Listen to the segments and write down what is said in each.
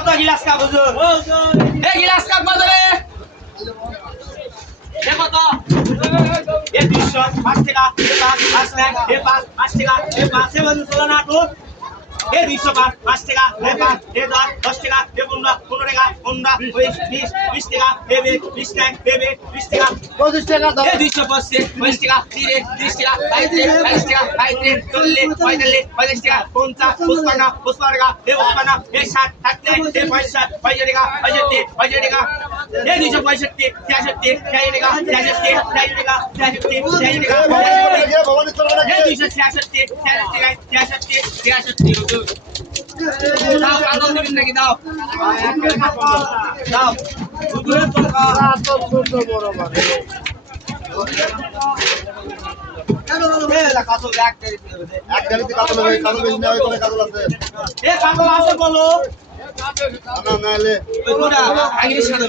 কত গিলাস কাপ হুজুর? এ গিলাস কাপ কত রে? এ কত? এ 200 5 টাকা, এ 5 টাকা, এ 5 টাকা, এ 5 এ বন্ধু চলো না তো। এ 205 5 টাকা, এ 5 এ 10 টাকা, এ 15 টাকা, 15 20 টাকা, এ 20 টাকা, এ 20 টাকা, 25 টাকা দাও। এ 225 25 টাকা, 30 টাকা, 40 টাকা, 40 40 45 টাকা, 50 55 টাকা, এ 55 এ 60 60 এ 65 টাকা, 65 টাকা, এ 265 66 টাকা, 63 টাকা, 63 এ 266 66 দাও কাগজ দিবেন নাকি দাও দাও দুধের টাকা তো ছোট বড় মানে কাগজ এক গাড়িতে কাতল হবে, কাতল বেশি না হয়, কোনে কাতল আছে? এ কাগজ আছে বলো না না এলে ওইটা আইরিশ সাদা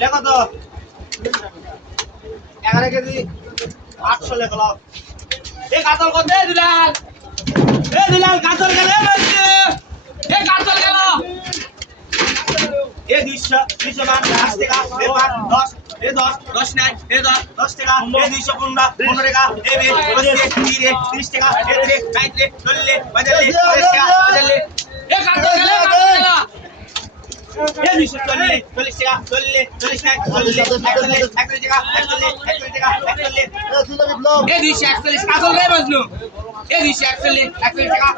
লেখো তো 11 কেজি 800 লেখো এ কাতল কত দুলাল কাতল গেল এ কাতল গেল এ 200 5 টাকা এ 10 এ 10 নাই এ 10 টাকা এ 215 টাকা এ 30 টাকা এ 35 40 45 টাকা এ কাতল গেল এ 240 টাকা 40 নাই 40 41 টাকা 41 টাকা 41 এ 241 কাতল রে বজনু এ 241 41 টাকা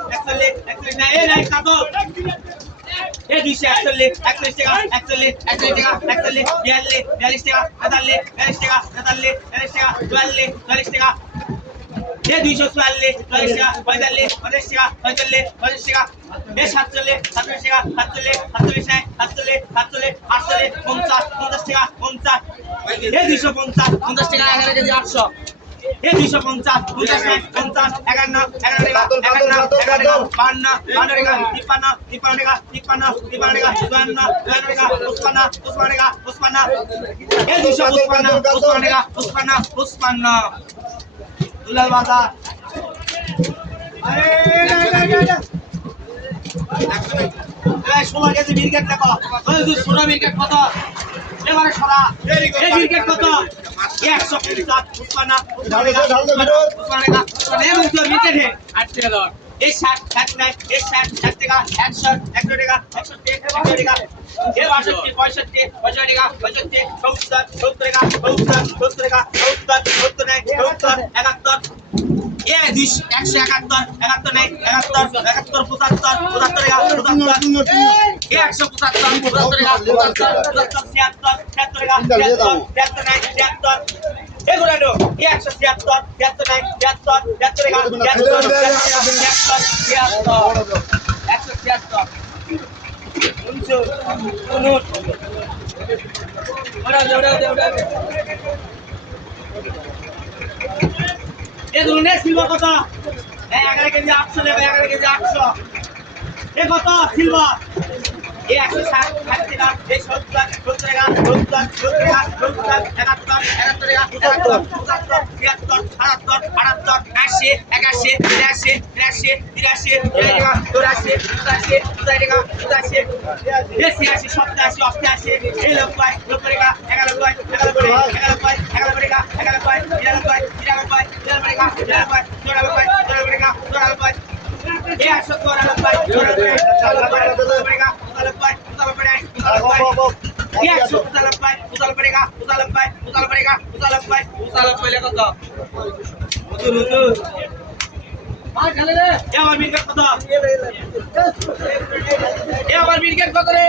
41 নাই এ নাই কাতল এ 241 41 টাকা 41 টাকা 41 42 টাকা 42 টাকা 43 টাকা 44 টাকা এ 244 40 টাকা 45 টাকা 45 টাকা এ 47 টাকা 47 নাই 47 48 50 টাকা 50 এ 250 50 টাকা 11 কেজি 800 এ 250 50 নাই 50 51 টাকা 52 টাকা 53 টাকা 53 টাকা 52 টাকা 55 এ 255 টাকা 55 দুলাল বাজার এই 16 কেজি বিরকেট দেখো ওই যে 16 বিরকেট কত এবারে সরা এই বিরকেট কত 150 উসমানা বিরকেট হে 8 টাকা দাও এই 60 60 নাই এই 60 60 টাকা 100 100 টাকা 100 টাকা এ 62 65 টাকা 65 70 টাকা 70 টাকা 70 নাই 70 71 এ 171 নাই 71 75 টাকা 75 এ 175 টাকা 75 টাকা 76 নাই 76 এগুলো নো 176 নাই 76 টাকা সিলভার কত 11 কেজি 800 টাকা 11 কেজি 800 এ কত সিলভার এ 160 টাকা এ 70 টাকা 70 টাকা 71 টাকা 77 80 81 83 এ 86 87 88 এই 90 টাকা 11 টাকা আমার বিরকেট কত রে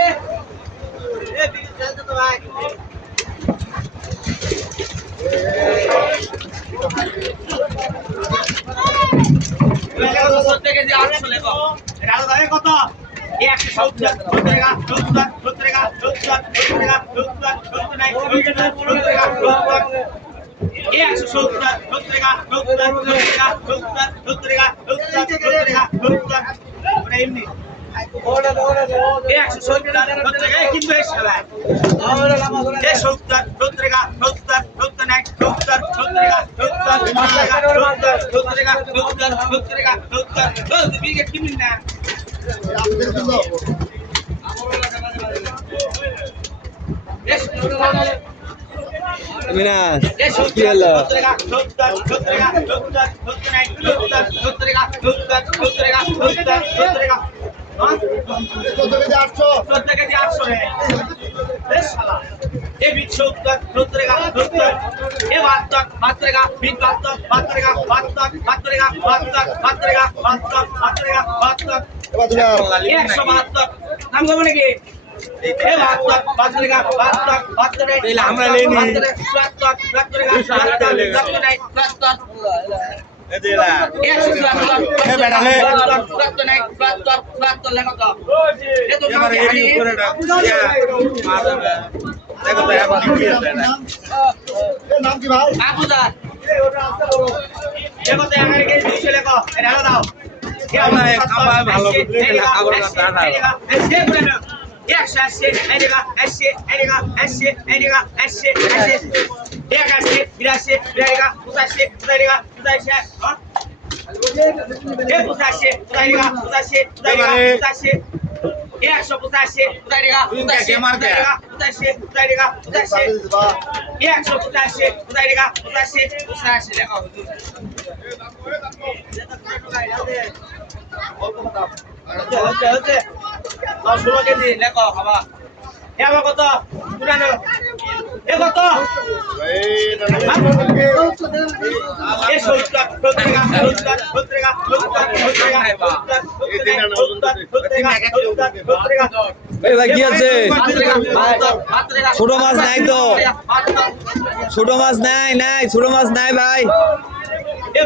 কত 170 টাকা 70 টাকা 70 টাকা মিনাস কি হলো আমরা লেনি নাম কি ভাই কত পুরানো কত এই ভাই কি আছে ছোট মাছ নাই তো ছোট মাছ নাই নাই ছোট মাছ নাই ভাই তোকে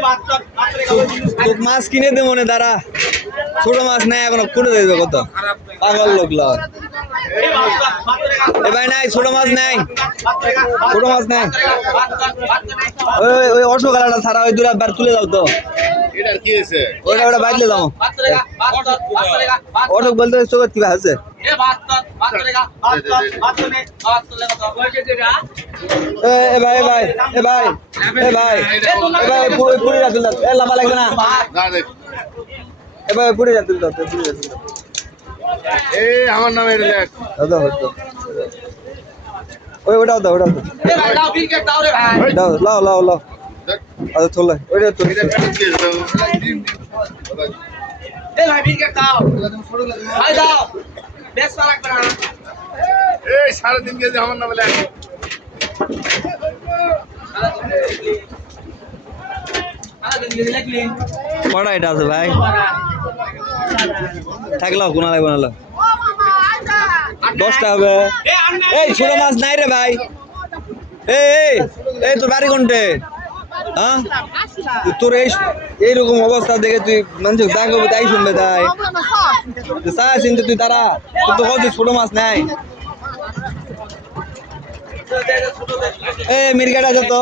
মাছ কিনে দে মনে দাঁড়া ছোট মাছ নাই এখনো কুড়ে দেবে কত পাগল লোক লয় এ ভাই নাই ছোট মাছ নাই ছোট মাছ নাই ওই ওই অশোক আলাটা ছাড়া ওই দূরে বার তুলে দাও তো এটার কি হয়েছে ওটা ওটা বাইলে দাও অশোক বলতে চোখের কি আছে এ ভাই এ ভাই এ ভাই এ ভাই এ ভাই পুরি রাতুল দাও এ লম্বা লাগবে না এ ভাই পুরি রাতুল দাও পুরি রাতুল দাও এই আমার নামে লেখ দাও দাও ওই ওটাও দাও ওটাও দাও দাও লাও লাও লাও আচ্ছা চলে ওইটা তো এটা কেন কি এই 3.5 কেজি আমার নামে লেখ কটা এটা আছে ভাই থাকলাও কোনা লাগবে না 10টা হবে এই ছোট মাছ নাই রে ভাই এই এই তোর বাড়ি কোনটে হ্যাঁ তোর এইরকম অবস্থা দেখে তুই মানুষ দেখবে তাই শুনবে তাই চাই চিনতে তুই তারা তুই তো কত ছোট মাছ নাই এই মির্গাটা যত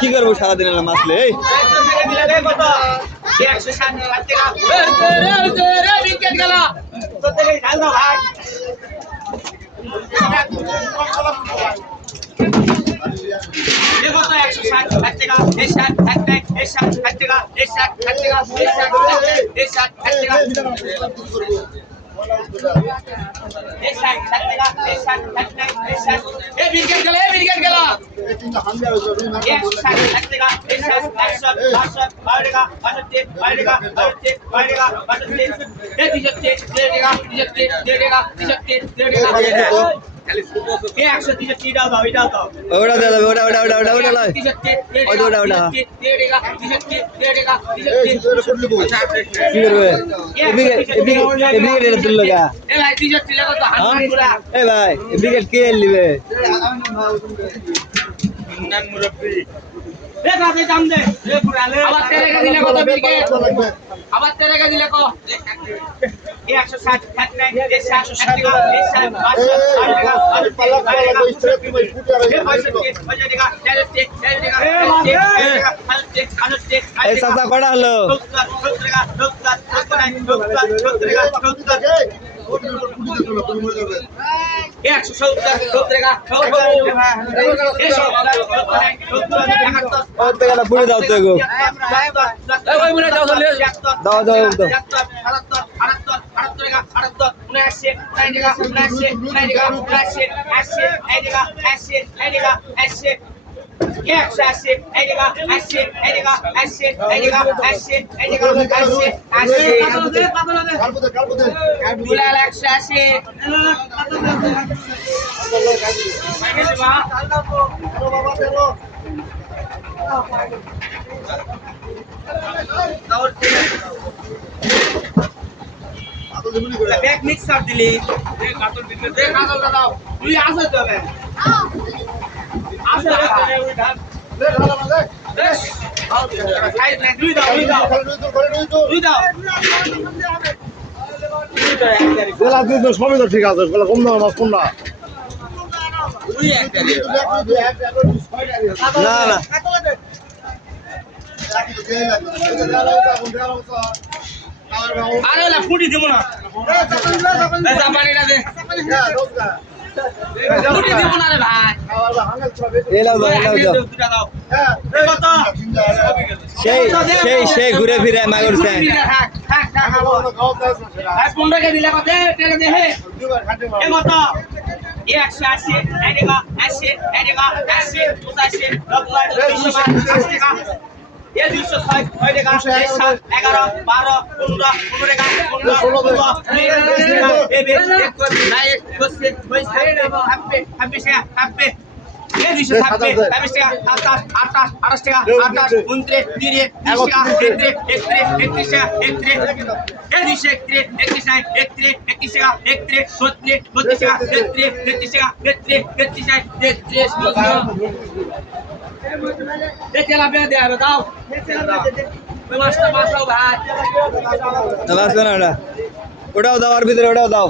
কি করবো সারাদিন এলাম মাছলে এই ওটা দে ওটা ওটা ওটা ওটা ওটা লয় ওটা ওটা ওটা কি করবে এদিকে এদিকে এদিকে এটা তুললো গা এ ভাই এদিকে কে নিবে আবার তেরে দিলে কো 160 এই চাচা কটা হলো পুড়ে দাও তো এগো দাও দাও দাও ব্যাগ মিক্সার দিলি তুই আসো তো সবই তো ঠিক আছে কম দাম মাছ কোন না না না আরে ফুটি দিব না পানিটা দে ফুটি দিব না রে ভাই এলাও দাও এলাও দাও সেই সেই সেই ঘুরে ফিরে মাগুর চাই 15 কে দিলে কত টাকা দে হে এ কত 180 এই টাকা 80 এই টাকা 80 85 90 280 টাকা ये 206 ওই টাকা 7 11 12 15 15 টাকা 15 16 এই বে এক করে নাই বসে বসে হাপে হাপে সে হাপে ये 270 25 টাকা 27 28 28 টাকা 28 29 30 30 টাকা 31 31 টাকা 31 ये 231 31 টাকা 31 টাকা 31 32 টাকা 33 টাকা 33 টাকা 33 ये चला पे दे बताओ मैं मास्टर मास्टर भाई নামাজ না ওটা ওটাও দাও আর ভিতরে ওটাও দাও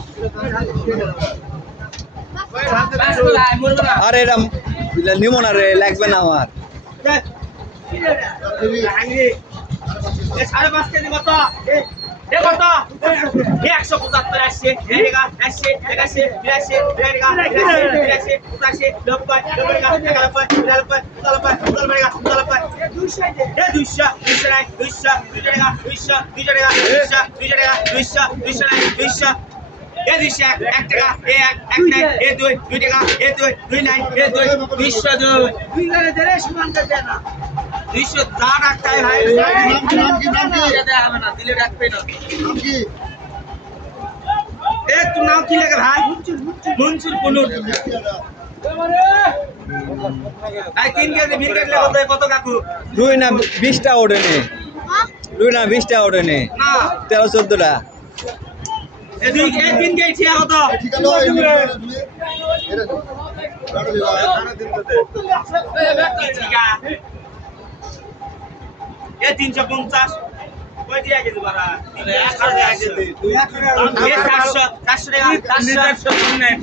मास्टर भाई मोर ना আরে এটা নিমো না রে লাগবে না আমার ये 5.5 के দিব তো এ কত 175 আসছে এই টাকা 80 81 82 এই টাকা 82 85 85 तू नाम की लग रहा है मुंसुर कुनूर आई तीन के बिस्किट ले होता है কত কাকু দুই না 20টা ওঠে নে দুই না 20টা ওঠে নে না 13 14টা এ দুই এ তিন কে ছিয়া কত ঠিক আছে ये 350 कोई दिया के दोबारा ये 400 টাকা 400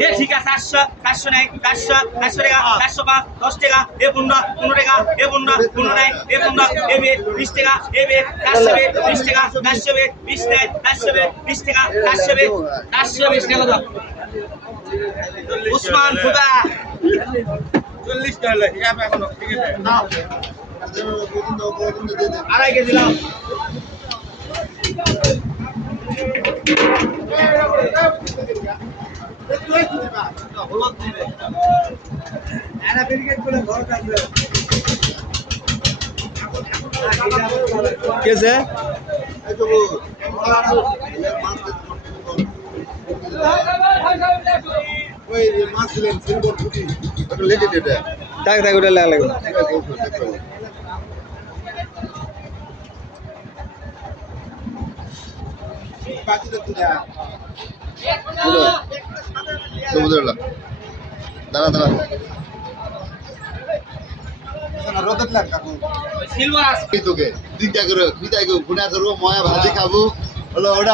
ये ठीक है 400 400 नहीं 400 টাকা 405 10 টাকা ये 15 টাকা ये 15 नहीं ये 15 ये 20 টাকা ये 400 20 টাকা 400 20 नहीं 400 20 টাকা 400 420 টাকা দাও উসমান খুদা 40 টাকা ঠিক আছে এখন ঠিক আছে নাও আড়াই কেজি দাও কেসে মাছ দিলেন সিলভার ফুটি লেগে যেটা থাক থাক ওটা লাগবে দাঁড়া দাঁড়া সিলভার আছে তোকে দিকটা করে বিদায় করে গুণা করবো ময়া ভাজি খাবো হলো ওটা